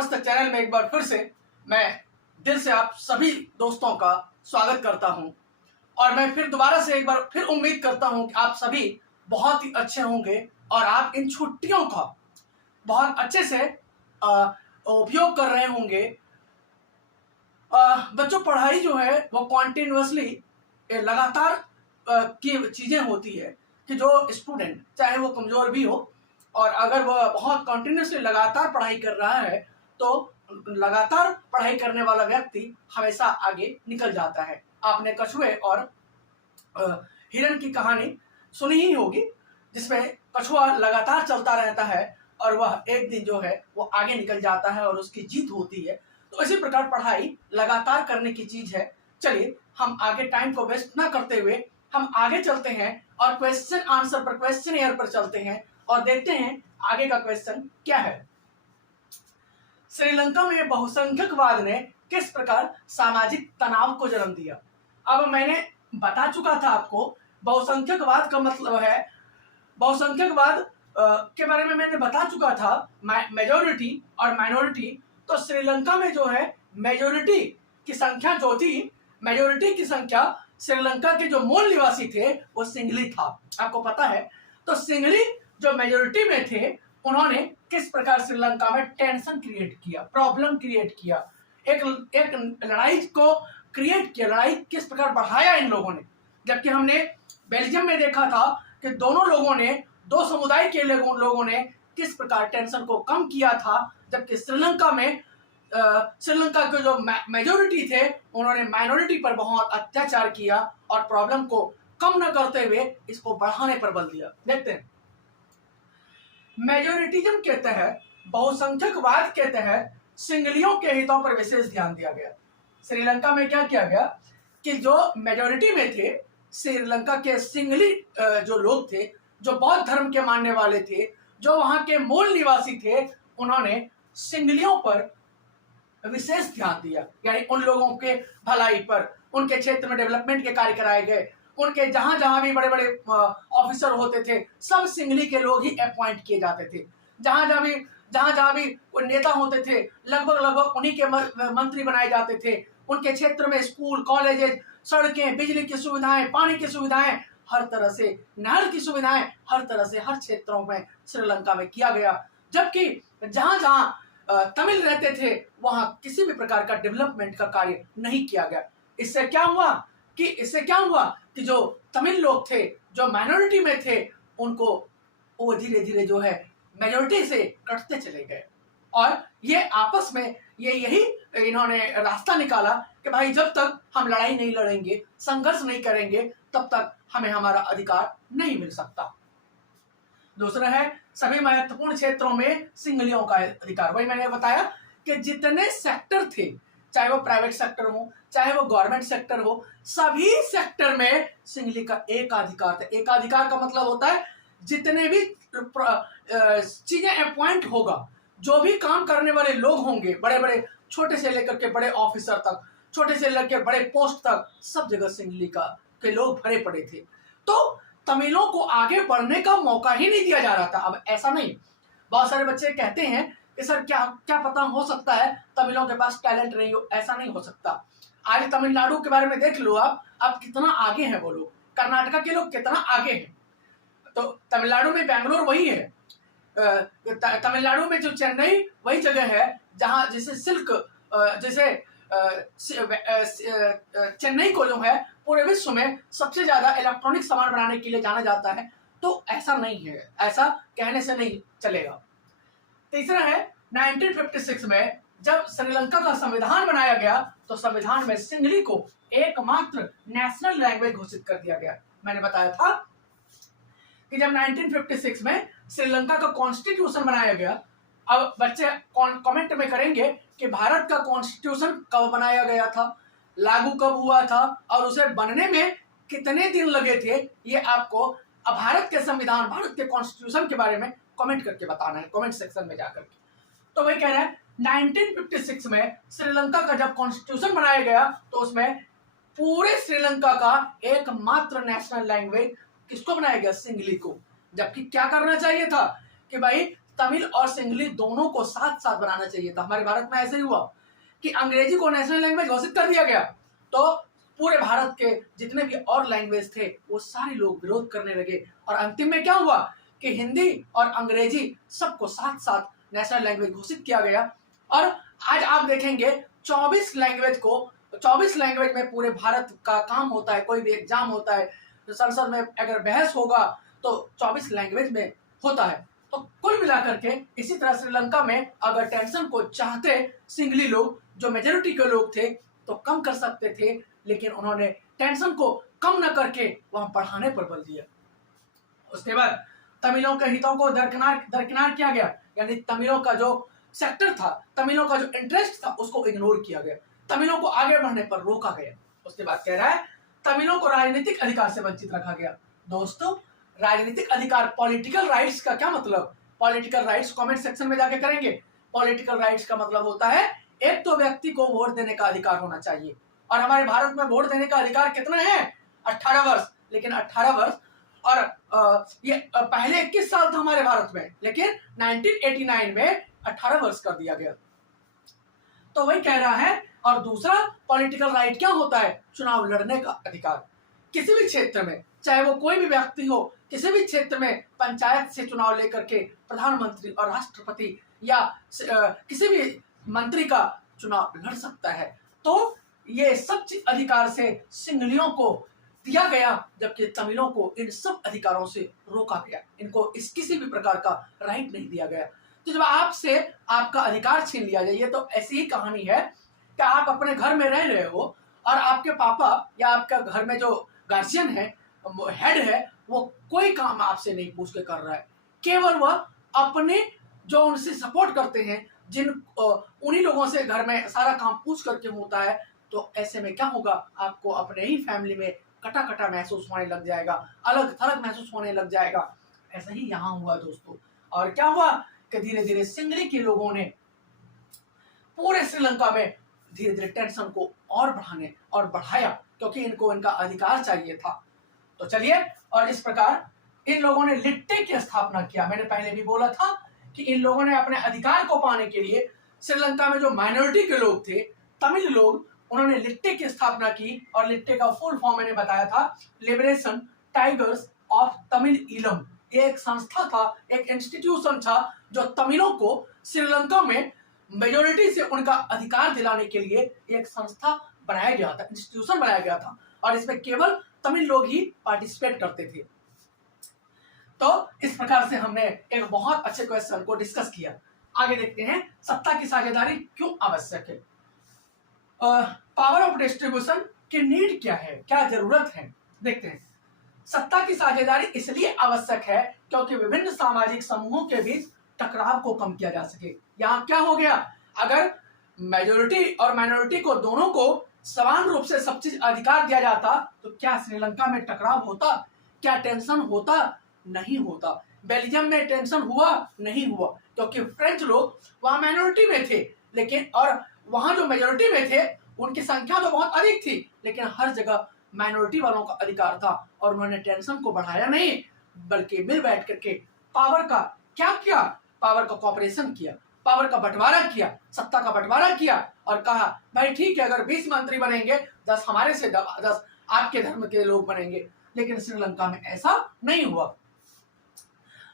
नमस्ते चैनल में एक बार फिर से मैं दिल से आप सभी दोस्तों का स्वागत करता हूं और मैं फिर दोबारा से एक बार फिर उम्मीद करता हूं कि आप सभी बहुत ही अच्छे होंगे और आप इन छुट्टियों का बहुत अच्छे से उपयोग कर रहे होंगे। बच्चों, पढ़ाई जो है वो कॉन्टिन्यूसली लगातार की चीज़ें होती है कि जो स्टूडेंट चाहे वो कमज़ोर भी हो और अगर वह बहुत कंटिन्यूसली लगातार पढ़ाई कर रहा है तो लगातार पढ़ाई करने वाला व्यक्ति हमेशा आगे निकल जाता है। आपने कछुए और हिरण की कहानी सुनी ही होगी, जिसमें कछुआ लगातार चलता रहता है और वह एक दिन जो है वो आगे निकल जाता है और उसकी जीत होती है। तो इसी प्रकार पढ़ाई लगातार करने की चीज है। चलिए हम आगे टाइम को वेस्ट ना करते हुए हम आगे चलते हैं और क्वेश्चन आंसर पर, क्वेश्चन एयर पर चलते हैं और देखते हैं आगे का क्वेश्चन क्या है। श्रीलंका में बहुसंख्यकवाद ने किस प्रकार सामाजिक तनाव को जन्म दिया। अब मैंने बता चुका था आपको बहुसंख्यकवाद का मतलब है, बहुसंख्यकवाद के बारे में मैंने बता चुका था, मेजोरिटी और माइनॉरिटी। तो श्रीलंका में जो है मेजोरिटी की संख्या जो थी, मेजोरिटी की संख्या श्रीलंका के जो मूल निवासी थे वो सिंघली था, आपको पता है। तो सिंघली जो मेजोरिटी में थे उन्होंने किस प्रकार श्रीलंका में टेंशन क्रिएट किया, प्रॉब्लम क्रिएट किया, एक लड़ाई को क्रिएट किया, लड़ाई किस प्रकार बढ़ाया इन लोगों ने। जबकि हमने बेल्जियम में देखा था कि दोनों लोगों ने, दो समुदाय के लोगों ने किस प्रकार टेंशन को कम किया था, जबकि श्रीलंका में श्रीलंका के जो मेजोरिटी थे उन्होंने माइनॉरिटी पर बहुत अत्याचार किया और प्रॉब्लम को कम न करते हुए इसको बढ़ाने पर बल दिया। देखते हैं, मेजोरिटिज्म के तहत, बहुसंख्यकवाद के तहत सिंगलियों के हितों पर विशेष ध्यान दिया गया। श्रीलंका में क्या किया गया कि जो मेजोरिटी में थे, श्रीलंका के सिंगली जो लोग थे, जो बौद्ध धर्म के मानने वाले थे, जो वहां के मूल निवासी थे, उन्होंने सिंगलियों पर विशेष ध्यान दिया। यानी उन लोगों के भलाई पर, उनके क्षेत्र में डेवलपमेंट के कार्य कराए गए, उनके जहां जहां भी बड़े बड़े ऑफिसर होते थे सब सिंगली के लोग ही अपॉइंट किए जाते थे। जहां जहां भी नेता होते थे लगभग उन्हीं के मंत्री बनाए जाते थे। उनके क्षेत्र में स्कूल, कॉलेजेस, सड़कें, बिजली की सुविधाएं, पानी की सुविधाएं, हर तरह से नहर की सुविधाएं, हर तरह से हर क्षेत्रों में श्रीलंका में किया गया। जबकि जहां जहां तमिल रहते थे वहां किसी भी प्रकार का डेवलपमेंट का कार्य नहीं किया गया। इससे क्या हुआ कि जो तमिल लोग थे, जो माइनॉरिटी में थे, उनको वो धीरे धीरे जो है मेजोरिटी से कटते चले गए। और ये आपस में यही इन्होंने रास्ता निकाला कि भाई जब तक हम लड़ाई नहीं लड़ेंगे, संघर्ष नहीं करेंगे, तब तक हमें हमारा अधिकार नहीं मिल सकता। दूसरा है सभी महत्वपूर्ण क्षेत्रों में सिंगलियों का अधिकार। वही मैंने बताया कि जितने सेक्टर थे, चाहे वो प्राइवेट सेक्टर हो, चाहे वो गवर्नमेंट सेक्टर हो, सभी सेक्टर में सिंगली का एकाधिकार था। एकाधिकार का मतलब होता है जितने भी चीजें अपॉइंट होगा, जो भी काम करने वाले लोग होंगे, बड़े बड़े, छोटे से लेकर के बड़े ऑफिसर तक, छोटे से लेकर बड़े पोस्ट तक, सब जगह सिंगली के लोग भरे पड़े थे। तो तमिलों को आगे बढ़ने का मौका ही नहीं दिया जा रहा था। अब ऐसा नहीं, बहुत सारे बच्चे कहते हैं कि सर क्या पता, हो सकता है तमिलों के पास टैलेंट नहीं हो। ऐसा नहीं हो सकता। आज तमिलनाडु के बारे में देख लो आप कितना आगे हैं वो लोग, कर्नाटका के लोग कितना आगे हैं। तो तमिलनाडु में बेंगलोर वही है, तमिलनाडु में जो चेन्नई वही जगह है जहां जैसे चेन्नई को जो है पूरे विश्व में सबसे ज्यादा इलेक्ट्रॉनिक सामान बनाने के लिए जाना जाता है। तो ऐसा नहीं है, ऐसा कहने से नहीं चलेगा। तीसरा है 1956 में जब श्रीलंका का संविधान बनाया गया तो संविधान में सिंगली को एकमात्र नेशनल लैंग्वेज घोषित कर दिया गया। मैंने बताया था कि जब 1956 में श्रीलंका का कॉन्स्टिट्यूशन बनाया गया। अब बच्चे कमेंट में करेंगे कि भारत का कॉन्स्टिट्यूशन कब बनाया गया था, लागू कब हुआ था और उसे बनने में कितने दिन लगे थे, ये आपको भारत के संविधान, भारत के कॉन्स्टिट्यूशन के बारे में कमेंट करके बताना है, कमेंट सेक्शन में जाकर के। तो वही कह रहे हैं 1956 में श्रीलंका का जब कॉन्स्टिट्यूशन बनाया गया तो उसमें पूरे श्रीलंका का एकमात्र नेशनल लैंग्वेज किसको बनाया गया, सिंगली को। जबकि क्या करना चाहिए था कि भाई तमिल और सिंगली दोनों को साथ साथ बनाना चाहिए था। हमारे भारत में ऐसे ही हुआ कि अंग्रेजी को नेशनल लैंग्वेज घोषित कर दिया गया, तो पूरे भारत के जितने भी और लैंग्वेज थे वो सारे लोग विरोध करने लगे, और अंतिम में क्या हुआ कि हिंदी और अंग्रेजी सबको साथ साथ नेशनल लैंग्वेज घोषित किया गया। और आज आप देखेंगे 24 लैंग्वेज में पूरे भारत का काम होता है, कोई भी एग्जाम होता है तो संसद में अगर बहस होगा तो 24 लैंग्वेज में होता है। तो कुल मिलाकर के इसी तरह श्रीलंका में अगर टेंशन को चाहते सिंगली लोग, जो मेजोरिटी के लोग थे, तो कम कर सकते थे, लेकिन उन्होंने टेंशन को कम न करके वहां बढ़ाने पर बल दिया। उसके बाद तमिलों के हितों को दरकिनार किया गया, यानी तमिलों का जो सेक्टर था, तमिलों का जो इंटरेस्ट था, उसको इग्नोर किया गया, तमिलों को आगे बढ़ने पर रोका गया। उसके बाद कह रहा है तमिलों को राजनीतिक अधिकार से वंचित रखा गया। दोस्तों, राजनीतिक अधिकार, पॉलिटिकल राइट्स का क्या मतलब? पॉलिटिकल राइट्स कमेंट सेक्शन में जाके करेंगे। पॉलिटिकल राइट्स का मतलब होता है एक तो व्यक्ति को वोट देने का अधिकार होना चाहिए, और हमारे भारत में वोट देने का अधिकार कितना है? 18 वर्ष। लेकिन 18 वर्ष, और ये पहले 21 साल था हमारे भारत में, लेकिन 1989 में 18 वर्ष कर दिया गया। तो वही कह रहा है। और दूसरा पॉलिटिकल राइट क्या होता है? चुनाव लड़ने का अधिकार। किसी भी क्षेत्र में, चाहे वो कोई भी व्यक्ति हो, किसी भी क्षेत्र में पंचायत से चुनाव लेकर के प्रधानमंत्री और राष्ट्रपति या किसी भी मंत्री का चुनाव लड़ सकता है। तो ये सब अधिकार से सिंगलियों को दिया गया, जबकि तमिलों को इन सब अधिकारों से रोका गया। इनको इस किसी भी प्रकार का राइट नहीं दिया गया। तो जब आपसे आपका अधिकार छीन लिया जाए, तो ऐसी ही कहानी है कि आप अपने घर में रह रहे हो और आपके पापा या आपका घर में जो गार्जियन है, हेड है, वो कोई काम आपसे नहीं पूछ के कर रहा है, केवल वह अपने जो उनसे सपोर्ट करते हैं, उन्हीं लोगों से घर में सारा काम पूछ करके होता है। तो ऐसे में क्या होगा? आपको अपने ही फैमिली में कटा कटा महसूस होने लग जाएगा, अलग थलग महसूस होने लग जाएगा। ऐसा ही यहाँ हुआ दोस्तों। और क्या हुआ कि धीरे धीरे सिंगली के लोगों ने पूरे श्रीलंका में धीरे धीरे टेंशन को और बढ़ाया, क्योंकि इनको इनका अधिकार चाहिए था। तो चलिए, और इस प्रकार इन लोगों ने लिट्टे की स्थापना किया। मैंने पहले भी बोला था कि इन लोगों ने अपने अधिकार को पाने के लिए श्रीलंका में जो माइनॉरिटी के लोग थे, तमिल लोग, उन्होंने लिट्टे की स्थापना की। और लिट्टे का फुल फॉर्म मैंने बताया था, liberation tigers of Tamil Eelam. ये एक संस्था था, एक इंस्टीट्यूशन था, जो तमिलों को श्रीलंका में मेजोरिटी से उनका अधिकार दिलाने के लिए एक संस्था बनाया गया था, इंस्टीट्यूशन बनाया गया था, और इसमें केवल तमिल लोग ही पार्टिसिपेट करते थे। तो इस प्रकार से हमने एक बहुत अच्छे क्वेश्चन को डिस्कस किया। आगे देखते हैं, सत्ता की साझेदारी क्यों आवश्यक है? पावर ऑफ डिस्ट्रीब्यूशन की नीड क्या है, क्या जरूरत है? देखते हैं। सत्ता की साझेदारी इसलिए आवश्यक है क्योंकि विभिन्न सामाजिक समूहों के बीच टकराव को कम किया जा सके। यहाँ क्या हो गया? अगर मेजोरिटी और माइनॉरिटी को दोनों को समान रूप से सब चीज अधिकार दिया जाता, तो क्या श्रीलंका में टकराव होता? क्या टेंशन होता? नहीं होता। बेल्जियम में टेंशन हुआ? नहीं हुआ, क्योंकि फ्रेंच लोग वहां माइनॉरिटी में थे, लेकिन और वहां जो मेजोरिटी में थे उनकी संख्या तो बहुत अधिक थी, लेकिन हर जगह माइनॉरिटी वालों का अधिकार था, और उन्होंने टेंशन को बढ़ाया नहीं, बल्कि मिल बैठ करके पावर का क्या किया? पावर का कॉपरेशन किया, पावर का बंटवारा किया, सत्ता का बंटवारा किया, और कहा भाई ठीक है, अगर 20 मंत्री बनेंगे, 10 हमारे से 10 आपके धर्म के लोग बनेंगे। लेकिन श्रीलंका में ऐसा नहीं हुआ।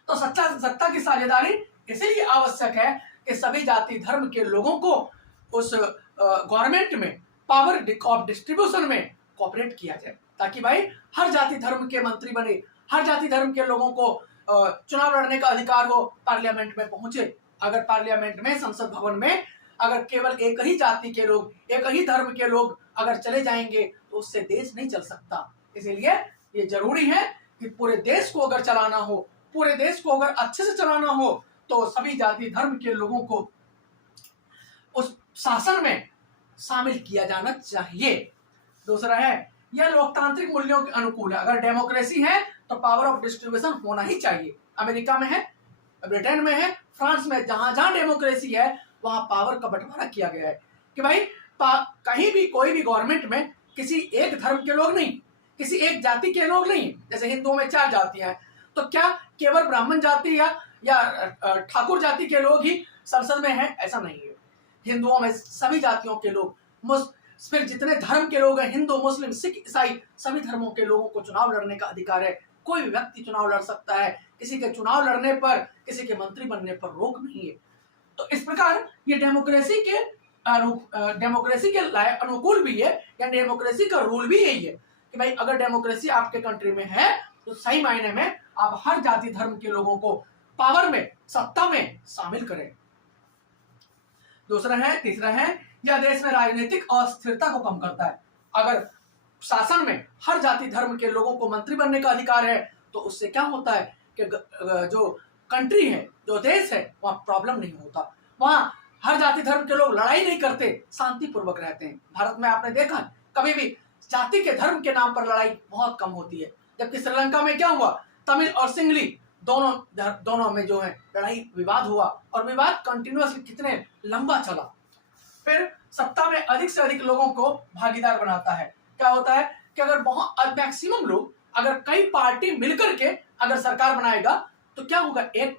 तो सत्ता की साझेदारी इसलिए आवश्यक है कि सभी जाति धर्म के लोगों को उस गवर्नमेंट में पावर ऑफ डिस्ट्रीब्यूशन में कोऑपरेट किया जाए, ताकि भाई हर जाति धर्म के मंत्री बने, हर जाति धर्म के लोगों को चुनाव लड़ने का अधिकार हो, पार्लियामेंट में पहुंचे। अगर पार्लियामेंट में, संसद भवन में अगर केवल एक ही जाति के लोग, एक ही धर्म के लोग अगर चले जाएंगे, तो उससे देश नहीं चल सकता। इसीलिए ये जरूरी है कि पूरे देश को अगर चलाना हो, पूरे देश को अगर अच्छे से चलाना हो, तो सभी जाति धर्म के लोगों को उस शासन में शामिल किया जाना चाहिए। दूसरा है, यह लोकतांत्रिक मूल्यों के अनुकूल है। अगर डेमोक्रेसी है तो पावर ऑफ डिस्ट्रीब्यूशन होना ही चाहिए। अमेरिका में है, ब्रिटेन में है, फ्रांस में, जहां जहां डेमोक्रेसी है वहां पावर का बंटवारा किया गया है कि भाई कहीं भी कोई भी गवर्नमेंट में किसी एक धर्म के लोग नहीं, किसी एक जाति के लोग नहीं। जैसे हिंदुओं में 4 जातियां हैं, तो क्या केवल ब्राह्मण जाति या ठाकुर जाति के लोग ही संसद में हैं, ऐसा नहीं है। हिंदुओं में सभी जातियों के लोग, फिर जितने धर्म के लोग हैं, हिंदू, मुस्लिम, सिख, ईसाई, सभी धर्मों के लोगों को चुनाव लड़ने का अधिकार है। कोई भी व्यक्ति चुनाव लड़ सकता है, किसी के चुनाव लड़ने पर, किसी के मंत्री बनने पर रोक नहीं है। तो इस प्रकार ये डेमोक्रेसी के अनुकूल भी है, या डेमोक्रेसी का रूल भी यही है कि भाई अगर डेमोक्रेसी आपके कंट्री में है तो सही मायने में आप हर जाति धर्म के लोगों को पावर में, सत्ता में शामिल करें। तीसरा है यह देश में राजनीतिक अस्थिरता को कम करता है। अगर शासन में हर जाति धर्म के लोगों को मंत्री बनने का अधिकार है तो उससे क्या होता है कि जो कंट्री है, जो देश है, वहां प्रॉब्लम नहीं होता। वहां हर जाति धर्म के लोग लड़ाई नहीं करते, शांतिपूर्वक रहते हैं। भारत में आपने देखा कभी भी जाति के धर्म के नाम पर लड़ाई बहुत कम होती है, जबकि श्रीलंका में क्या हुआ, तमिल और सिंगली दोनों में जो है लड़ाई विवाद हुआ, और विवाद कंटिन्यूअसली कितने लंबा चला। फिर सत्ता में अधिक से अधिक लोगों को भागीदार बनाता है। क्या होता है कि अगर बहुत मैक्सिमम लोग, अगर कई पार्टी मिलकर के अगर सरकार बनाएगा तो क्या होगा, एक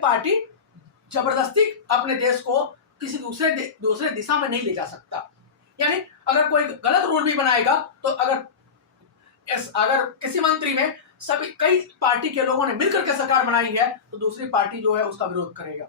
पार्टी जबरदस्ती अपने देश को किसी दूसरे दिशा में नहीं ले जा सकता। यानी अगर कोई गलत रूल भी बनाएगा तो अगर किसी मंत्री में कई पार्टी के लोगों ने मिलकर के सरकार बनाई है तो दूसरी पार्टी जो है उसका विरोध करेगा।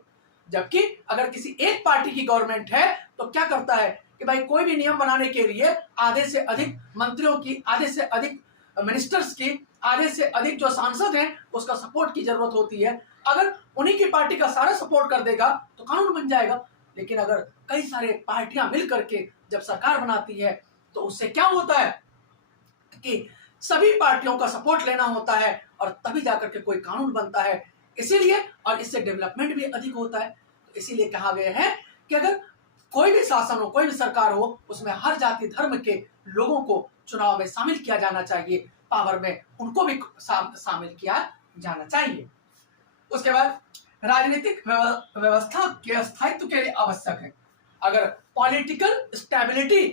जबकि अगर किसी एक पार्टी की गवर्नमेंट है तो क्या करता है कि भाई कोई भी नियम बनाने के लिए आधे से अधिक मंत्रियों की, आधे से अधिक मिनिस्टर्स की, आधे से अधिक जो सांसद हैं उसका सपोर्ट की जरूरत होती है। अगर उन्हीं की पार्टी का सारा सपोर्ट कर देगा तो कानून बन जाएगा। लेकिन अगर कई सारे पार्टियां मिल करके जब सरकार बनाती है तो उससे क्या होता है कि सभी पार्टियों का सपोर्ट लेना होता है और तभी जाकर के कोई कानून बनता है। इसीलिए, और इससे डेवलपमेंट भी अधिक होता है। तो इसीलिए कहा गया है कि अगर कोई भी शासन हो, कोई भी सरकार हो, उसमें हर जाति धर्म के लोगों को चुनाव में शामिल किया जाना चाहिए, पावर में उनको भी शामिल किया जाना चाहिए। उसके बाद राजनीतिक व्यवस्था के स्थायित्व के लिए आवश्यक है। अगर पॉलिटिकल स्टेबिलिटी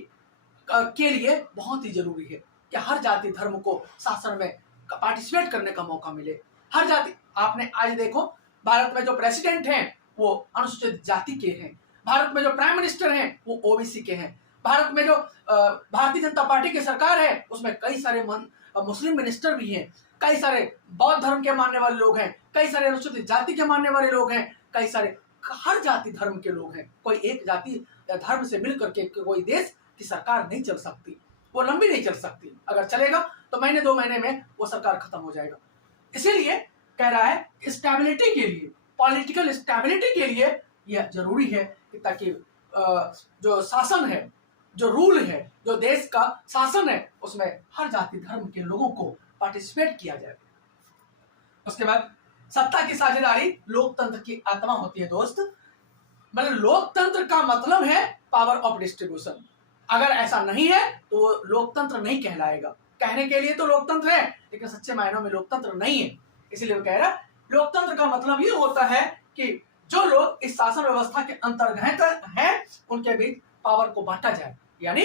के लिए बहुत ही जरूरी है कि हर जाति धर्म को शासन में पार्टिसिपेट करने का मौका मिले। हर जाति, आपने आज देखो भारत में जो प्रेसिडेंट हैं वो अनुसूचित जाति के हैं, भारत में जो प्राइम मिनिस्टर हैं वो ओबीसी के हैं, भारत में जो भारतीय जनता पार्टी की सरकार है उसमें कई सारे मुस्लिम मिनिस्टर भी हैं, कई सारे बौद्ध धर्म के मानने वाले लोग हैं, कई सारे अनुसूचित जाति के मानने वाले लोग हैं, कई सारे हर जाति धर्म के लोग हैं। कोई एक जाति या धर्म से मिलकर के कोई देश की सरकार नहीं चल सकती, वो लंबी नहीं चल सकती। अगर चलेगा तो महीने 2 महीने में वो सरकार खत्म हो जाएगा। इसीलिए कह रहा है स्टेबिलिटी के लिए, पॉलिटिकल स्टेबिलिटी के लिए यह जरूरी है कि ताकि जो शासन है, जो रूल है, जो देश का शासन है, उसमें हर जाति धर्म के लोगों को पार्टिसिपेट किया जाए। उसके बाद सत्ता की साझेदारी लोकतंत्र की आत्मा होती है दोस्त। मतलब लोकतंत्र का मतलब है पावर ऑफ डिस्ट्रीब्यूशन। अगर ऐसा नहीं है तो वो लोकतंत्र नहीं कहलाएगा। कहने के लिए तो लोकतंत्र है लेकिन सच्चे मायनों में लोकतंत्र नहीं है। इसीलिए वो कह रहा है लोकतंत्र का मतलब ये होता है कि जो लोग इस शासन व्यवस्था के अंतर्गत हैं उनके बीच पावर को बांटा जाए। यानी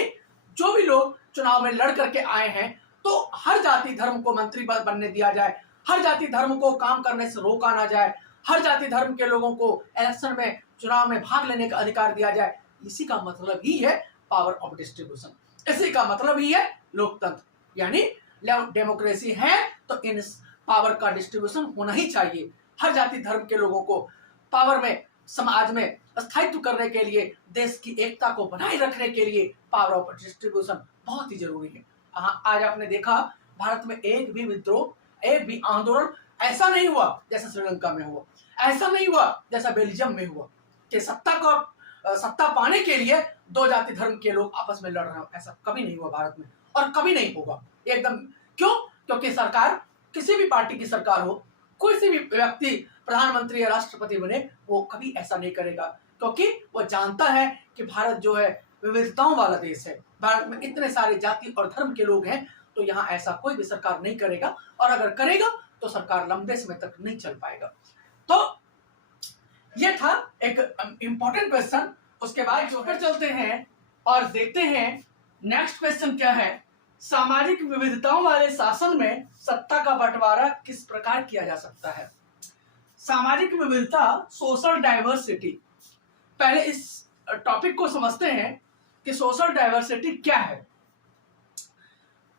जो भी लोग चुनाव में लड़ करके आए हैं तो हर जाति धर्म को मंत्री बनने दिया जाए, हर जाति धर्म को काम करने से रोका ना जाए, हर जाति धर्म के लोगों को इलेक्शन में, चुनाव में भाग लेने का अधिकार दिया जाए। इसी का मतलब ही है पावर ऑफ डिस्ट्रीब्यूशन, इसी का मतलब ही है लोकतंत्र। यानी डेमोक्रेसी है तो इन पावर का डिस्ट्रीब्यूशन होना ही चाहिए। हर जाति धर्म के लोगों को पावर में, समाज में स्थायित्व करने के लिए, देश की एकता को बनाए रखने के लिए पावर ऑफ डिस्ट्रीब्यूशन बहुत ही जरूरी है। आज आपने देखा भारत में एक भी विद्रोह, एक भी आंदोलन ऐसा नहीं हुआ जैसा श्रीलंका में हुआ, ऐसा नहीं हुआ जैसा बेल्जियम में हुआ कि सत्ता पाने के लिए 2 जाति धर्म के लोग आपस में लड़ रहे हो। ऐसा कभी नहीं हुआ भारत में और कभी नहीं होगा एकदम। क्यों? क्योंकि सरकार, किसी भी पार्टी की सरकार हो, कोई सी भी व्यक्ति प्रधानमंत्री या राष्ट्रपति बने, वो कभी ऐसा नहीं करेगा क्योंकि वो जानता है कि भारत जो है विविधताओं वाला देश है। भारत में इतने सारे जाति और धर्म के लोग हैं तो यहाँ ऐसा कोई भी सरकार नहीं करेगा, और अगर करेगा तो सरकार लंबे समय तक नहीं चल पाएगा। तो ये था एक इंपॉर्टेंट क्वेश्चन। उसके बाद जो फिर चलते हैं और देखते हैं नेक्स्ट क्वेश्चन क्या है। सामाजिक विविधताओं वाले शासन में सत्ता का बंटवारा किस प्रकार किया जा सकता है? सामाजिक विविधता, सोशल डाइवर्सिटी। पहले इस टॉपिक को समझते हैं कि सोशल डाइवर्सिटी क्या है।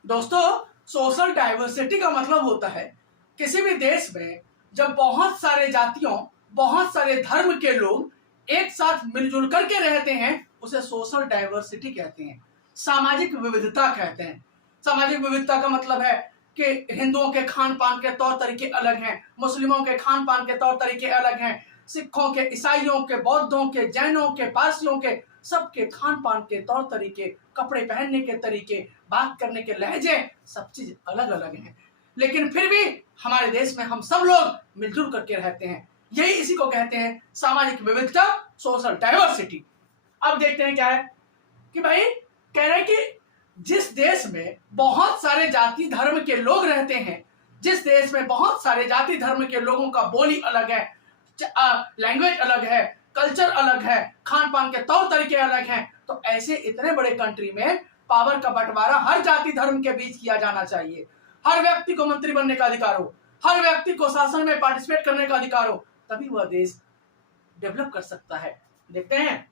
दोस्तों, सोशल डाइवर्सिटी का मतलब होता है किसी भी देश में जब बहुत सारे जातियों, बहुत सारे धर्म के लोग एक साथ मिलजुल करके रहते हैं, उसे सोशल डाइवर्सिटी कहते हैं, सामाजिक विविधता कहते हैं। सामाजिक विविधता का मतलब है कि हिंदुओं के खान पान के तौर तरीके अलग हैं, मुस्लिमों के खान पान के तौर तरीके अलग हैं, सिखों के, ईसाइयों के, बौद्धों के, जैनों के, पारसियों के, सबके खान पान के तौर तरीके, कपड़े पहनने के तरीके, बात करने के लहजे, सब चीज अलग अलग हैं, लेकिन फिर भी हमारे देश में हम सब लोग मिलजुल करके रहते हैं। यही इसी को कहते हैं सामाजिक विविधता, सोशल डाइवर्सिटी। अब देखते हैं क्या है कि भाई कह रहे हैं कि जिस देश में बहुत सारे जाति धर्म के लोग रहते हैं, जिस देश में बहुत सारे जाति धर्म के लोगों का बोली अलग है, लैंग्वेज अलग है, कल्चर अलग है, खान पान के तौर तरीके अलग हैं, तो ऐसे इतने बड़े कंट्री में पावर का बंटवारा हर जाति धर्म के बीच किया जाना चाहिए। हर व्यक्ति को मंत्री बनने का अधिकार हो, हर व्यक्ति को शासन में पार्टिसिपेट करने का अधिकार हो, तभी वह देश डेवलप कर सकता है। देखते हैं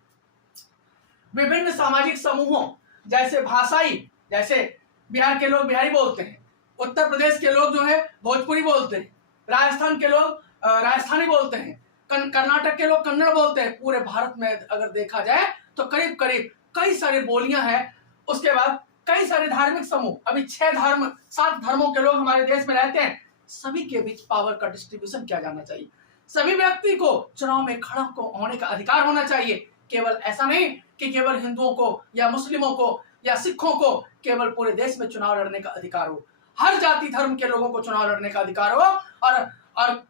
विभिन्न सामाजिक समूहों, जैसे भाषाई, जैसे बिहार के लोग बिहारी बोलते हैं, उत्तर प्रदेश के लोग जो है भोजपुरी बोलते हैं, राजस्थान के लोग राजस्थानी बोलते हैं, कर्नाटक के लोग कन्नड़ बोलते हैं। पूरे भारत में अगर देखा जाए तो करीब करीब कई सारी बोलियां हैं। उसके बाद कई सारे धार्मिक समूह, अभी 7 धर्मों के लोग हमारे देश में रहते हैं। सभी के बीच पावर का डिस्ट्रीब्यूशन किया जाना चाहिए। सभी व्यक्ति को चुनाव में खड़ा होने का अधिकार होना चाहिए। केवल ऐसा नहीं कि केवल हिंदुओं को या मुस्लिमों को या सिखों को केवल पूरे देश में चुनाव लड़ने का अधिकार हो। हर जाति धर्म के लोगों को चुनाव लड़ने का अधिकार हो, और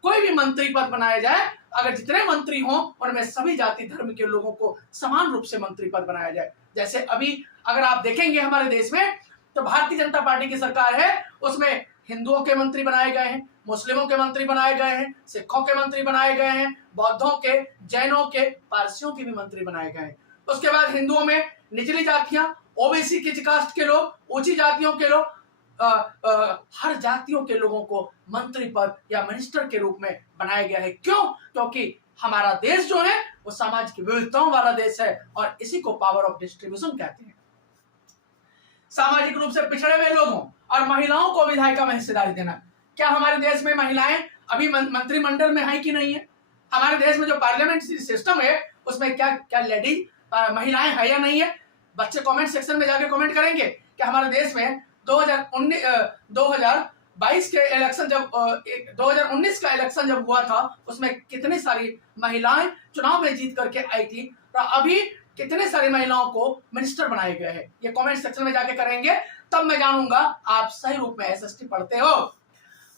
कोई भी मंत्री पद बनाया जाए, अगर जितने मंत्री हों उनमें सभी जाति धर्म के लोगों को समान रूप से मंत्री पद बनाया जाए। जैसे अभी अगर आप देखेंगे हमारे देश में, तो भारतीय जनता पार्टी की सरकार है, उसमें हिंदुओं के मंत्री बनाए गए हैं, मुस्लिमों के मंत्री बनाए गए हैं, सिखों के मंत्री बनाए गए हैं, बौद्धों के, जैनों के, पारसियों के भी मंत्री बनाए गए हैं। उसके बाद हिंदुओं में निचली जातियां, ओबीसी की कास्ट के लोग, ऊंची जातियों के लोग, हर जातियों के लोगों को मंत्री पद या मिनिस्टर के रूप में बनाया गया है। क्यों? क्योंकि हमारा देश जो है वो सामाजिक विविधताओं वाला देश है, और इसी को पावर ऑफ डिस्ट्रीब्यूशन कहते हैं। सामाजिक रूप से पिछड़े हुए लोगों और महिलाओं को विधायिका में हिस्सेदारी देना। क्या हमारे देश में महिलाएं अभी मंत्रिमंडल में है कि नहीं है? हमारे देश में जो पार्लियामेंट्री सिस्टम है उसमें क्या लेडीज महिलाएं है या नहीं है? बच्चे कमेंट सेक्शन में जाके कमेंट करेंगे कि हमारे देश में 2022 के इलेक्शन जब 2019 का इलेक्शन जब हुआ था, उसमें कितनी सारी महिलाएं चुनाव में जीत करके आई थी, और अभी कितने सारी महिलाओं को मिनिस्टर बनाए गए हैं। ये कमेंट सेक्शन में जाके करेंगे, तब मैं जानूंगा आप सही रूप में एसएसटी पढ़ते हो।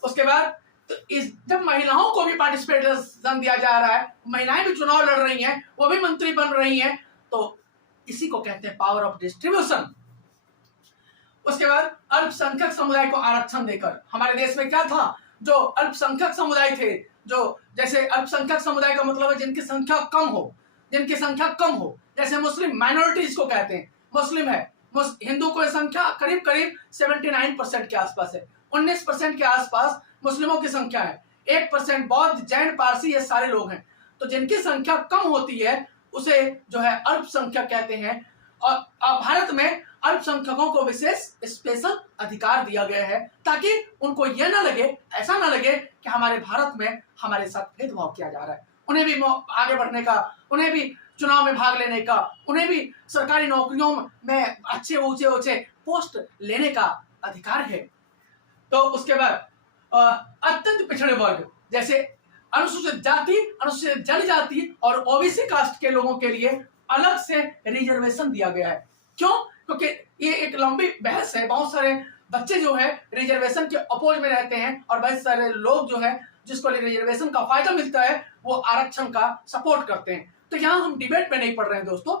उसके बाद तो जब महिलाओं को भी पार्टिसिपेशन दिया जा रहा है, महिलाएं भी चुनाव लड़ रही हैं, वो भी मंत्री बन रही हैं, तो इसी को कहते हैं पावर ऑफ डिस्ट्रीब्यूशन। उसके बाद अल्पसंख्यक समुदाय को आरक्षण देकर, हमारे देश में क्या था, जो अल्पसंख्यक समुदाय थे, जो जैसे अल्पसंख्यक समुदाय का मतलब है जिनकी संख्या कम हो, जैसे मुस्लिम माइनॉरिटीज को कहते हैं। मुस्लिम है, हिंदू को संख्या करीब करीब 79% के आसपास है, 19% के आसपास मुस्लिमों की संख्या है, 1% बौद्ध, जैन, पारसी, ये सारे लोग हैं। तो जिनकी संख्या कम होती है उसे जो है अल्पसंख्यक कहते हैं। और भारत में अल्पसंख्यकों को विशेष स्पेशल अधिकार दिया गया है, ताकि उनको यह ना लगे, ऐसा ना लगे कि हमारे भारत में हमारे साथ भेदभाव किया जा रहा है। उन्हें भी आगे बढ़ने का, उन्हें भी चुनाव में भाग लेने का, उन्हें भी सरकारी नौकरियों में अच्छे ऊंचे पोस्ट लेने का अधिकार है। तो उसके बाद अत्यंत पिछड़े वर्ग, जैसे अनुसूचित जाति, अनुसूचित जनजाति और ओबीसी कास्ट के लोगों के लिए अलग से रिजर्वेशन दिया गया है। क्यों? क्योंकि ये एक लंबी बहस है। बहुत सारे बच्चे जो है रिजर्वेशन के अपोज में रहते हैं, और बहुत सारे लोग जो है जिसको रिजर्वेशन का फायदा मिलता है वो आरक्षण का सपोर्ट करते हैं। तो यहाँ हम डिबेट में नहीं पढ़ रहे हैं दोस्तों,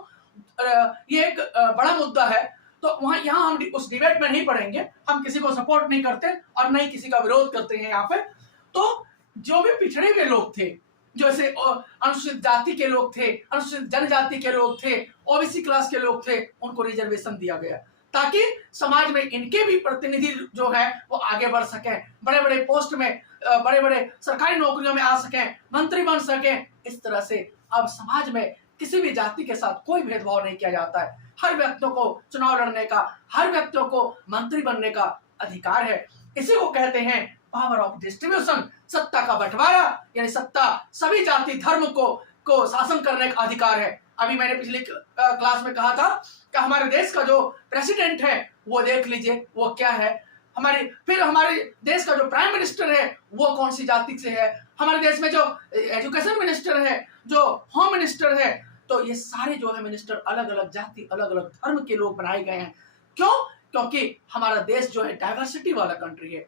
ये एक बड़ा मुद्दा है, तो यहाँ हम उस डिबेट में नहीं पढ़ेंगे। हम किसी को सपोर्ट नहीं करते और नहीं किसी का विरोध करते हैं यहाँ पे। तो जो भी पिछड़े हुए लोग थे, जैसे अनुसूचित जाति के लोग थे, अनुसूचित जनजाति के लोग थे, ओबीसी क्लास के लोग थे, उनको रिजर्वेशन दिया गया ताकि समाज में इनके भी प्रतिनिधि जो है वो आगे बढ़ सके, बड़े बड़े पोस्ट में, बड़े बड़े सरकारी नौकरियों में आ सके, मंत्री बन सके। इस तरह से अब समाज में किसी भी जाति के साथ कोई भेदभाव नहीं किया जाता है। हर व्यक्तियों को चुनाव लड़ने का, हर व्यक्तियों को मंत्री बनने का अधिकार है। इसी को कहते हैं पावर ऑफ डिस्ट्रीब्यूशन, सत्ता का बंटवारा, यानी सत्ता सभी जाति धर्म को शासन करने का अधिकार है। अभी मैंने पिछली क्लास में कहा था कि हमारे देश का जो प्रेसिडेंट है वो देख लीजिए वो क्या है, फिर हमारे देश का जो प्राइम मिनिस्टर है वो कौन सी जाति से है, हमारे देश में जो एजुकेशन मिनिस्टर है, जो होम मिनिस्टर है, तो ये सारे जो है मिनिस्टर अलग अलग जाति, अलग अलग धर्म के लोग बनाए गए हैं। क्यों? क्योंकि हमारा देश जो है डाइवर्सिटी वाला कंट्री है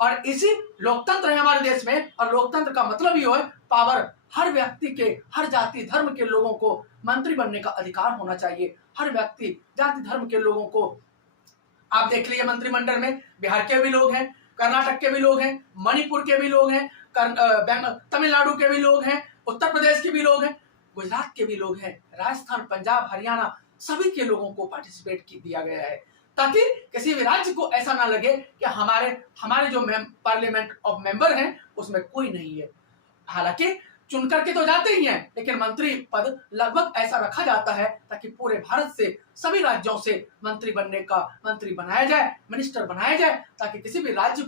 और इसी लोकतंत्र है हमारे देश में। और लोकतंत्र का मतलब ही है पावर, हर व्यक्ति के, हर जाति धर्म के लोगों को मंत्री बनने का अधिकार होना चाहिए। हर व्यक्ति जाति धर्म के लोगों को, आप देख लीजिए मंत्रिमंडल में बिहार के भी लोग हैं, कर्नाटक के भी लोग हैं, मणिपुर के भी लोग हैं, तमिलनाडु के भी लोग हैं, उत्तर प्रदेश के भी लोग हैं, गुजरात के भी लोग हैं, राजस्थान, पंजाब, हरियाणा, सभी के लोगों को पार्टिसिपेट दिया गया है, ताकि किसी भी राज्य को ऐसा ना लगे कि हमारे जो पार्लियामेंट ऑफ मेंबर हैं उसमें कोई नहीं है। हालांकि चुन करके तो जाते ही हैं, लेकिन मंत्री पद लगभग ऐसा रखा जाता है ताकि पूरे भारत से, सभी राज्यों से मंत्री बनाया जाए, मिनिस्टर बनाया जाए, ताकि किसी भी राज्य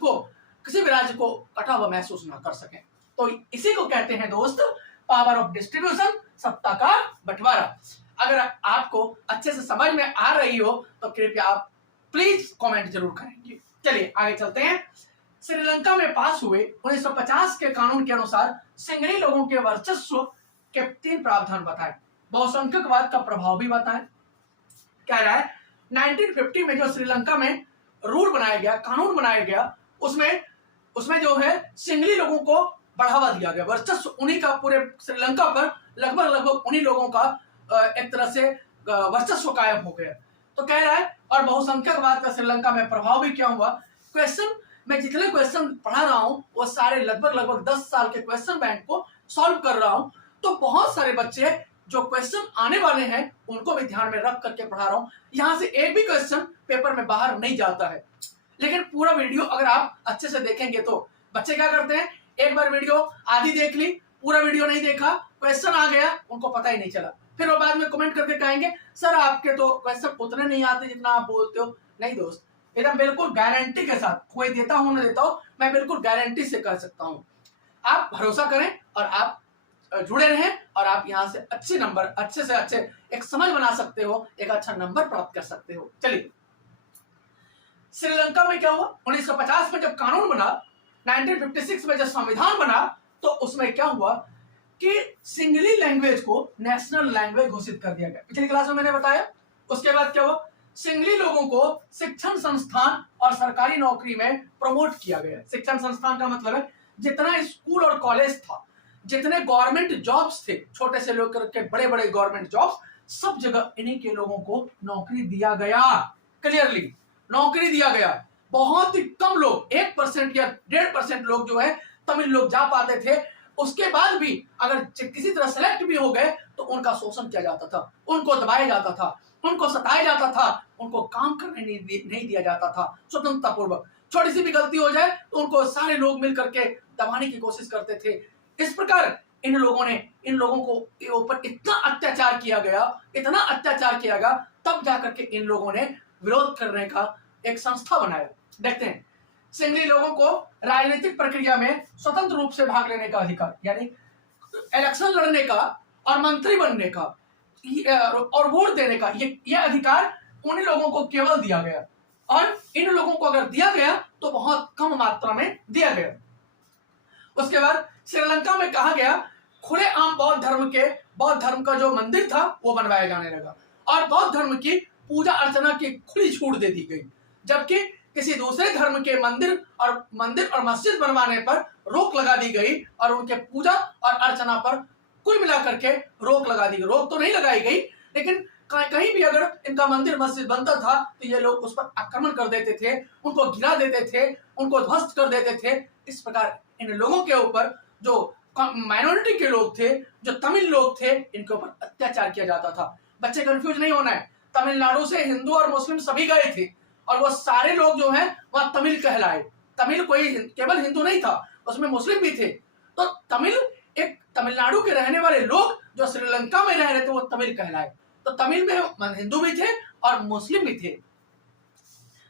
को कटा हुआ महसूस ना कर सके। तो इसी को कहते हैं दोस्त पावर ऑफ डिस्ट्रीब्यूशन, सत्ता का बंटवारा। अगर आपको अच्छे से समझ में आ रही हो तो कृपया आप प्लीज कमेंट जरूर करेंगे। चलिए आगे चलते हैं। श्रीलंका में पास हुए 1950 के कानून के अनुसार सिंगली लोगों के वर्चस्व के 3 प्रावधान बताए। बहुसंख्यकवाद का प्रभाव भी बताए। कह रहा है 1950 में जो श्रीलंका में रूल बनाया गया, कानून बनाया गया, उसमें जो है सिंगली लोगों को बढ़ावा दिया गया। वर्चस्व उन्हीं का पूरे श्रीलंका पर लगभग उन्हीं लोगों का एक तरह से वर्चस्व कायम हो गया। तो कह रहा है और बहुसंख्यकवाद का श्रीलंका में प्रभाव भी क्या हुआ। मैं जितने क्वेश्चन पढ़ा रहा हूँ वो सारे लगभग 10 साल के क्वेश्चन बैंक को सॉल्व कर रहा हूँ। तो बहुत सारे बच्चे जो क्वेश्चन आने वाले हैं उनको भी ध्यान में रख करके पढ़ा रहा हूँ। यहाँ से एक भी क्वेश्चन पेपर में बाहर नहीं जाता है, लेकिन पूरा वीडियो अगर आप अच्छे से देखेंगे तो बच्चे क्या करते हैं, एक बार वीडियो आधी देख ली, पूरा वीडियो नहीं देखा, क्वेश्चन आ गया, उनको पता ही नहीं चला, फिर वो बाद में कमेंट करके कहेंगे सर आपके तो क्वेश्चन उतने नहीं आते जितना आप बोलते हो। नहीं दोस्त, एकदम बिल्कुल गारंटी के साथ, कोई देता हूं ना देता हूं, मैं बिल्कुल गारंटी से कह सकता हूं। आप भरोसा करें और आप जुड़े रहें और आप यहां से अच्छे नंबर, अच्छे से अच्छे एक समझ बना सकते हो, एक अच्छा नंबर प्राप्त कर सकते हो। चलिए श्रीलंका में क्या हुआ, 1950 में जब कानून बना, 1956 में जब संविधान बना, तो उसमें क्या हुआ कि सिंगली लैंग्वेज को नेशनल लैंग्वेज घोषित कर दिया गया। पिछली क्लास में मैंने बताया। उसके बाद क्या हुआ, सिंगली लोगों को शिक्षण संस्थान और सरकारी नौकरी में प्रमोट किया गया। शिक्षण संस्थान का मतलब है जितना स्कूल और कॉलेज था, जितने गवर्नमेंट जॉब्स थे, छोटे से लेकर के बड़े बड़े गवर्नमेंट जॉब्स, सब जगह इन्हीं के लोगों को नौकरी दिया गया। क्लियरली नौकरी दिया गया। बहुत ही कम लोग, 1% या 1.5% लोग जो है तमिल लोग जा पाते थे। उसके बाद भी अगर किसी तरह सेलेक्ट भी हो गए तो उनका शोषण किया जाता था, उनको दबाया जाता था, उनको सताया जाता था, उनको काम करने नहीं दिया जाता था स्वतंत्रता पूर्वक। छोटी सी भी गलती हो जाए तो उनको सारे लोग मिल करके दबाने की कोशिश करते थे। इस प्रकार इन लोगों को ऊपर इतना अत्याचार किया गया, इतना अत्याचार किया गया, तब जाकर के इन लोगों ने विरोध करने का एक संस्था बनाया। देखते हैं, सिंगली लोगों को राजनीतिक प्रक्रिया में स्वतंत्र रूप से भाग लेने का अधिकार, यानी इलेक्शन लड़ने का और मंत्री बनने का और वोट देने का, ये अधिकार उन लोगों को केवल दिया गया। और इन लोगों को अगर दिया गया तो बहुत कम मात्रा में दिया गया। उसके बाद श्रीलंका में कहा गया खुले आम बौद्ध धर्म का जो मंदिर था वो बनवाया जाने लगा और बौद्ध धर्म की पूजा अर्चना की खुली छूट दे दी गई, जबकि किसी दूसरे धर्म के मंदिर और मस्जिद बनवाने पर रोक लगा दी गई और उनके पूजा और अर्चना पर कुल मिलाकर के रोक लगा दी गई। रोक तो नहीं लगाई गई, लेकिन कहीं भी अगर इनका मंदिर मस्जिद बनता था तो ये लोग उस पर आक्रमण कर देते थे, उनको गिरा देते थे, उनको ध्वस्त कर देते थे। इस प्रकार इन लोगों के ऊपर, जो माइनॉरिटी के लोग थे, जो तमिल लोग थे, इनके ऊपर अत्याचार किया जाता था। बच्चे कंफ्यूज नहीं होना है, तमिलनाडु से हिंदू और मुस्लिम सभी गए थे और वो सारे लोग जो हैं वह तमिल कहलाए। तमिल कोई केवल हिंदू नहीं था, उसमें मुस्लिम भी थे। तो तमिल, एक तमिलनाडु के रहने वाले लोग जो श्रीलंका में रह रहे थे वो तमिल कहलाए। तो तमिल में हिंदू भी थे और मुस्लिम भी थे।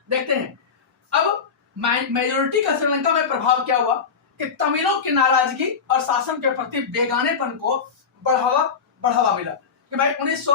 देखते हैं अब मेजोरिटी का श्रीलंका में प्रभाव क्या हुआ कि तमिलों की नाराजगी और शासन के प्रति बेगानेपन को बढ़ावा मिला कि भाई 1900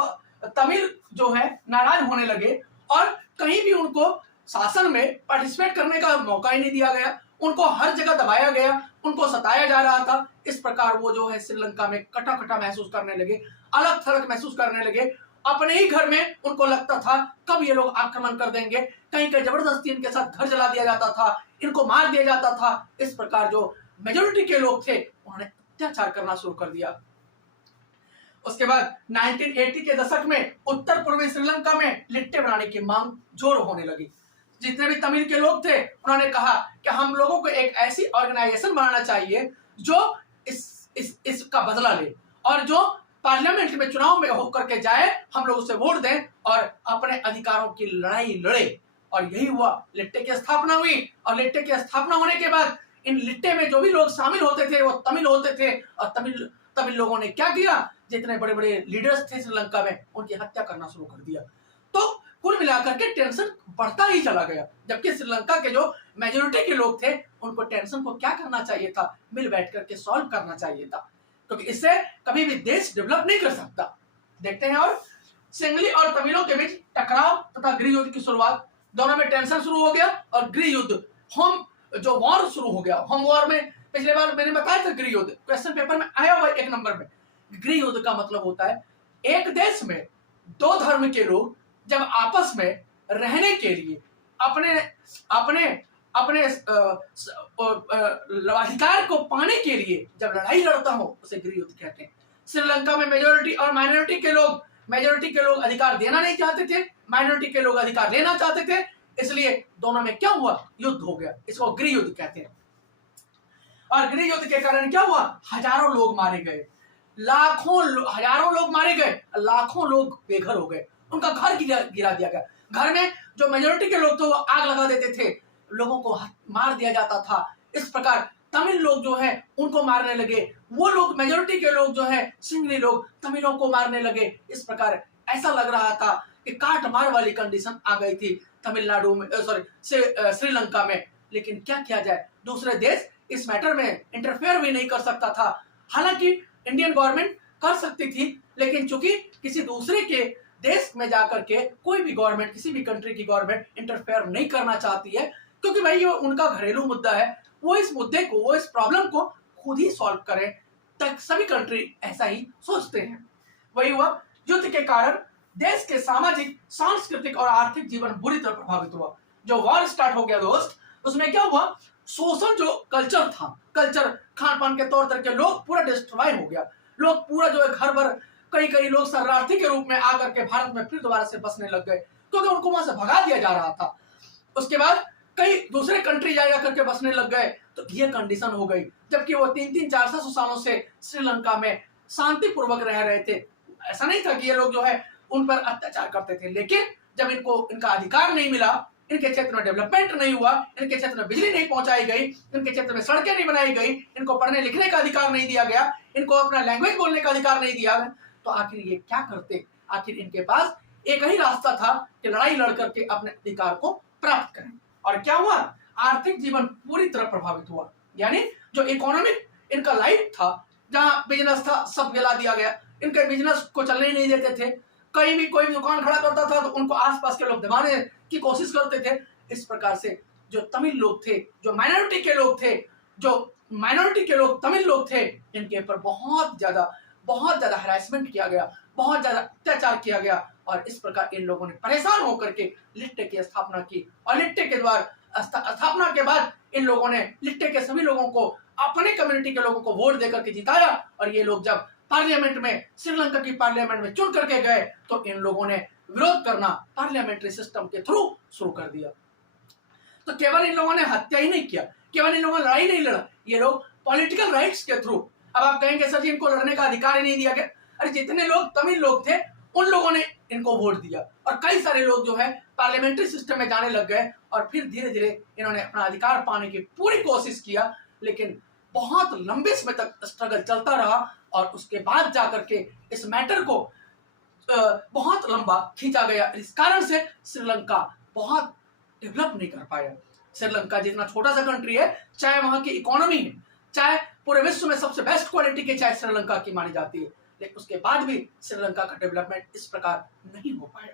तमिल जो है नाराज होने लगे और कहीं भी उनको शासन में पार्टिसिपेट करने का मौका ही नहीं दिया गया, उनको हर जगह दबाया गया, उनको सताया जा रहा था। इस प्रकार वो जो है श्रीलंका में कटा कटा महसूस करने लगे, अलग थलग महसूस करने लगे। अपने ही घर में उनको लगता था कब ये लोग आक्रमण कर देंगे, कहीं कहीं जबरदस्ती इनके साथ घर जला दिया जाता था, इनको मार दिया जाता था। इस प्रकार जो मेजोरिटी के लोग थे उन्होंने अत्याचार करना शुरू कर दिया। उसके बाद 1980 के दशक में उत्तर पूर्वी श्रीलंका में लिट्टे बनाने की मांग जोर होने लगी। जितने भी तमिल के लोग थे उन्होंने कहा कि हम लोगों को एक ऐसी ऑर्गेनाइजेशन बनाना चाहिए जो इसका बदला ले और जो पार्लियामेंट में चुनाव में होकर के जाए, हम लोग उसे वोट दें और अपने अधिकारों की लड़ाई लड़े। और यही हुआ, लिट्टे की स्थापना हुई और लिट्टे की स्थापना होने के बाद इन लिट्टे में जो भी लोग शामिल होते थे वो तमिल होते थे और तमिल लोगों ने क्या किया, जितने बड़े बड़े लीडर्स थे श्रीलंका में उनकी हत्या करना शुरू कर दिया। तो कुल मिलाकर के टेंशन बढ़ता ही चला गया, जबकि श्रीलंका के जो मेजोरिटी के लोग थे उनको टेंशन को क्या करना चाहिए था, मिल बैठ करके सॉल्व करना चाहिए था, क्योंकि इससे कभी भी देश डेवलप नहीं कर सकता। देखते हैं और सिंगली और तमिलों के बीच टकराव तथा गृह युद्ध की शुरुआत, दोनों में टेंशन शुरू हो गया और गृह युद्ध, होम जो वॉर शुरू हो गया। होम वॉर में पिछले बार मैंने बताया था, गृह युद्ध क्वेश्चन पेपर में आया हुआ 1 नंबर में। गृह युद्ध का मतलब होता है एक देश में दो धर्म के लोग जब आपस में रहने के लिए अपने अपने अपने अधिकार को पाने के लिए जब लड़ाई लड़ता हो उसे गृह युद्ध कहते हैं। श्रीलंका में मेजोरिटी और माइनॉरिटी के लोग अधिकार देना नहीं चाहते थे, माइनॉरिटी के लोग अधिकार लेना चाहते थे, इसलिए दोनों में क्या हुआ, युद्ध हो गया। इसको गृह युद्ध कहते हैं। और गृह युद्ध के कारण क्या हुआ, हजारों लोग मारे गए, हजारों लोग मारे गए, लाखों लोग बेघर हो गए, उनका घर गिरा दिया गया। घर में जो मेजोरिटी के लोग थे वो आग लगा देते थे, लोगों को मार दिया जाता था। इस प्रकार तमिल लोग जो है उनको मारने लगे, वो लोग मेजोरिटी के लोग जो है सिंगली लोग तमिलों को मारने लगे। इस प्रकार ऐसा लग रहा था कि काट मार वाली कंडीशन आ गई थी तमिलनाडु में, श्रीलंका में। लेकिन क्या किया जाए, दूसरे देश इस मैटर में इंटरफेयर भी नहीं कर सकता था। हालांकि इंडियन गवर्नमेंट कर सकती थी, लेकिन चूंकि किसी दूसरे के देश में जाकर के कोई भी गवर्नमेंट, किसी भी कंट्री की गवर्नमेंट इंटरफेयर नहीं करना चाहती है, क्योंकि भाई ये उनका घरेलू मुद्दा है। वो इस मुद्दे को, वो इस प्रॉब्लम को खुद ही सॉल्व करें, तक सभी कंट्री ऐसा ही सोचते हैं। वही हुआ, युद्ध के कारण देश के सामाजिक, सांस्कृतिक और आर्थिक जीवन बुरी तरह प्रभावित हुआ। जो वॉर स्टार्ट हो गया दोस्त, उसमें क्या हुआ, सोशल जो कल्चर था, कल्चर खान पान के तौर तरीके, लोग पूरा डिस्ट्रॉय हो गया। लोग पूरा जो है घर भर, कई लोग शरणार्थी के रूप में आकर के भारत में फिर दोबारा से बसने लग गए, क्योंकि उनको वहां से भगा दिया जा रहा था। उसके बाद कई दूसरे कंट्री जा करके बसने लग गए, तो ये कंडीशन हो गई। जबकि वो 300-400 सालों से श्रीलंका में शांतिपूर्वक रह रहे थे। ऐसा नहीं था कि ये लोग जो है उन पर अत्याचार करते थे, लेकिन जब इनको इनका अधिकार नहीं मिला, इनके क्षेत्र में डेवलपमेंट नहीं हुआ, इनके क्षेत्र में बिजली नहीं पहुंचाई गई, इनके क्षेत्र में सड़कें नहीं बनाई गई, इनको पढ़ने लिखने का अधिकार नहीं दिया गया, इनको अपना लैंग्वेज बोलने का अधिकार नहीं दिया गया, तो आखिर ये क्या करते। आखिर इनके पास एक ही रास्ता था कि लड़ाई लड़ करके अपने अधिकार को प्राप्त करें। और क्या हुआ, आर्थिक जीवन पूरी तरह प्रभावित हुआ। यानी जो इकोनॉमिक इनका लाइफ था, जहां बिजनेस था, सब जला दिया गया। इनके बिजनेस को चलने ही नहीं देते थे। कहीं भी कोई भी दुकान खड़ा करता था तो उनको आसपास के लोग दबाने की कोशिश करते थे। इस प्रकार से जो तमिल लोग थे, जो माइनॉरिटी के लोग थे, जो माइनॉरिटी के लोग तमिल लोग थे, इनके ऊपर बहुत ज्यादा हैरेसमेंट किया गया, बहुत ज्यादा अत्याचार किया गया। और इस प्रकार इन लोगों ने परेशान होकर के लिट्टे की स्थापना की, और लिट्टे के द्वारा स्थापना के बाद इन लोगों ने लिट्टे के सभी लोगों को, अपने कम्युनिटी के लोगों को वोट देकर के जिताया। और ये लोग जब पार्लियामेंट में, श्रीलंका की पार्लियामेंट में चुन करके गए, तो इन लोगों ने विरोध करना पार्लियामेंट्री सिस्टम के थ्रू शुरू कर दिया। तो केवल इन लोगों ने हत्या ही नहीं किया, केवल इन लोगों ने लड़ाई नहीं लड़ा, ये लोग पॉलिटिकल राइट्स के थ्रू। अब आप कहेंगे सर जी इनको लड़ने का अधिकार ही नहीं दिया गया। अरे जितने लोग तमिल लोग थे उन लोगों ने इनको वोट दिया और कई सारे लोग जो है पार्लियामेंट्री सिस्टम में जाने लग गए और फिर धीरे धीरे इन्होंने अपना अधिकार पाने की पूरी कोशिश किया, लेकिन बहुत लंबे समय तक स्ट्रगल चलता रहा और उसके बाद जाकर के इस मैटर को बहुत लंबा खींचा गया। इस कारण से श्रीलंका बहुत डेवलप नहीं कर पाया। श्रीलंका जितना छोटा सा कंट्री है, चाहे वहां की इकोनॉमी है, चाहे पूरे विश्व में सबसे बेस्ट क्वालिटी की चाय श्रीलंका की मानी जाती है, लेकिन उसके बाद भी श्रीलंका का डेवलपमेंट इस प्रकार नहीं हो पाया।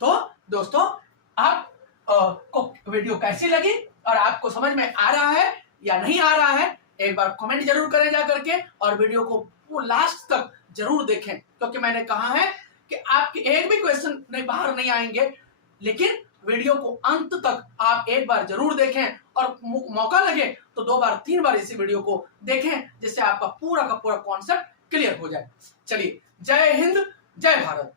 तो दोस्तों, आप को वीडियो कैसी लगी और आपको समझ में आ रहा है या नहीं आ रहा है, एक बार कमेंट जरूर करें जा करके और वीडियो को लास्ट तक जरूर देखें, क्योंकि मैंने कहा है कि आपके एक भी क्वेश्चन नहीं बाहर नहीं आएंगे, लेकिन वीडियो को अंत तक आप एक बार जरूर देखें और मौका लगे तो 2 बार 3 बार इसी वीडियो को देखें, जिससे आपका पूरा का पूरा कॉन्सेप्ट क्लियर हो जाए। चलिए, जय हिंद, जय भारत।